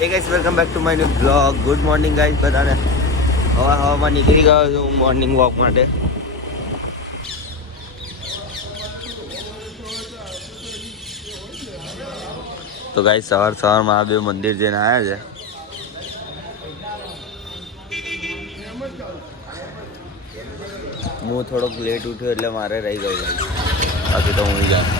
Hey guys, welcome back to my new vlog. Good morning guys, બધાને હવામાં નીકળી ગયો છું મોર્નિંગ વોક માટે. તો ગાઈસ સવારમાં આ બે મંદિર જઈને આવ્યા છે. હું થોડોક લેટ ઉઠ્યો એટલે મારે રહી ગયો ગાઈસ, બાકી તો હું જાઉં.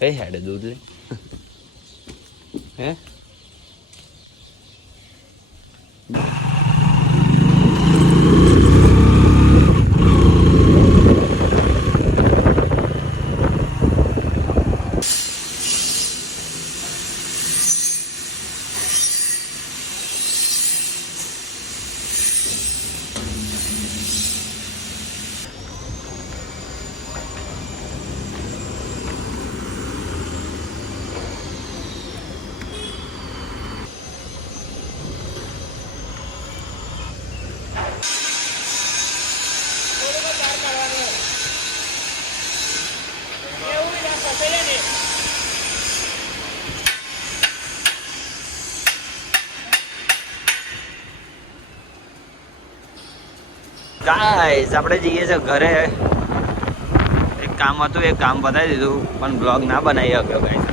કઈ હેડે દૂધ લે હે ગાઈસ આપણે જઈએ છીએ ઘરે. એક કામ હતું, એક કામ બતાવી દીધું, પણ બ્લોગ ના બનાવી શક્યો ગાઈસ.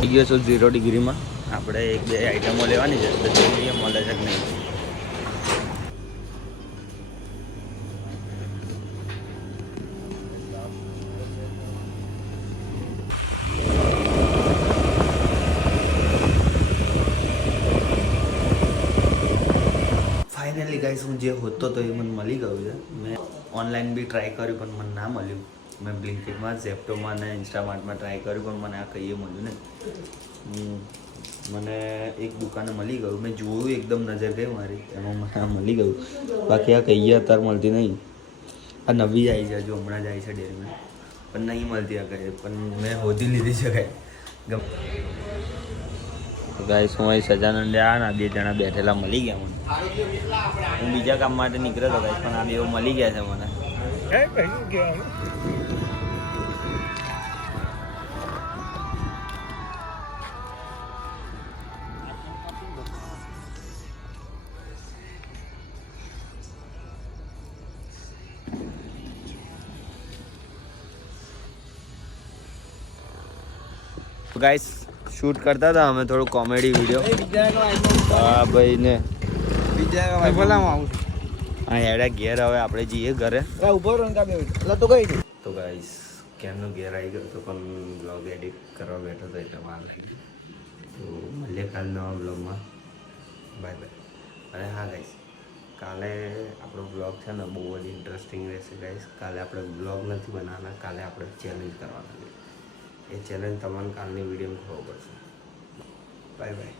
થઈ ગયો છું 0 ડિગ્રીમાં. આપણે એક બે આઈટમો લેવાની છે તો જોઈએ મળે છે કે નહીં. ફાઇનલી ગાઈસ હું જે હોતો તો એ મને મળી ગયું છે. મેં ઓનલાઈન બી ટ્રાય કર્યું પણ મને ના મળ્યું. મેં બ્લિંકિટમાં, ઝેપ્ટોમાં અને ઇન્સ્ટામાર્ટમાં ટ્રાય કર્યું પણ મને આ કંઈ મળ્યું ને. મને એક દુકાને મળી ગયું. મેં જોયું, એકદમ નજર ગઈ મારી, એમાં મને આ મળી ગયું. બાકી આ કહીએ અત્યારે મળતી નહીં. આ નવી જ આવી છે, જો હમણાં જ આવી છે ડેરીમાં, પણ નહીં મળતી આ કંઈ. પણ મેં હોધી લીધી છે કાંઈ. ગાઈસ હું અહીં સજાનંદ આવ્યા ને, બે જણા બેઠેલા મળી ગયા મને. હું બીજા કામ માટે નીકળ્યો હતો ગાઈસ, પણ આ બે મળી ગયા છે મને. ગાઈસ શૂટ કરતા હતા અમે થોડું કોમેડી વિડીયો. હા ભાઈ ને હા હેડા ઘેર. હવે આપણે જઈએ ઘરે. તો ગાઈસ કેમનો ઘેર આવી ગયો તો પણ બ્લોગ એડિટ કરવા બેઠો હતો એટલે વાર લાગી. તો મળીએ કાલ નવા બ્લોગમાં. Bye bye. અને હા ગાઈસ કાલે આપણો બ્લોગ છે ને બહુ જ ઇન્ટરેસ્ટિંગ રહેશે ગાઈસ. કાલે આપણે બ્લોગ નથી બનાવવાના, કાલે આપણે ચેલેન્જ કરવાના છે. એ ચેલેન્જ તમને કાલની વિડીયોમાં ખબર પડશે. Bye bye.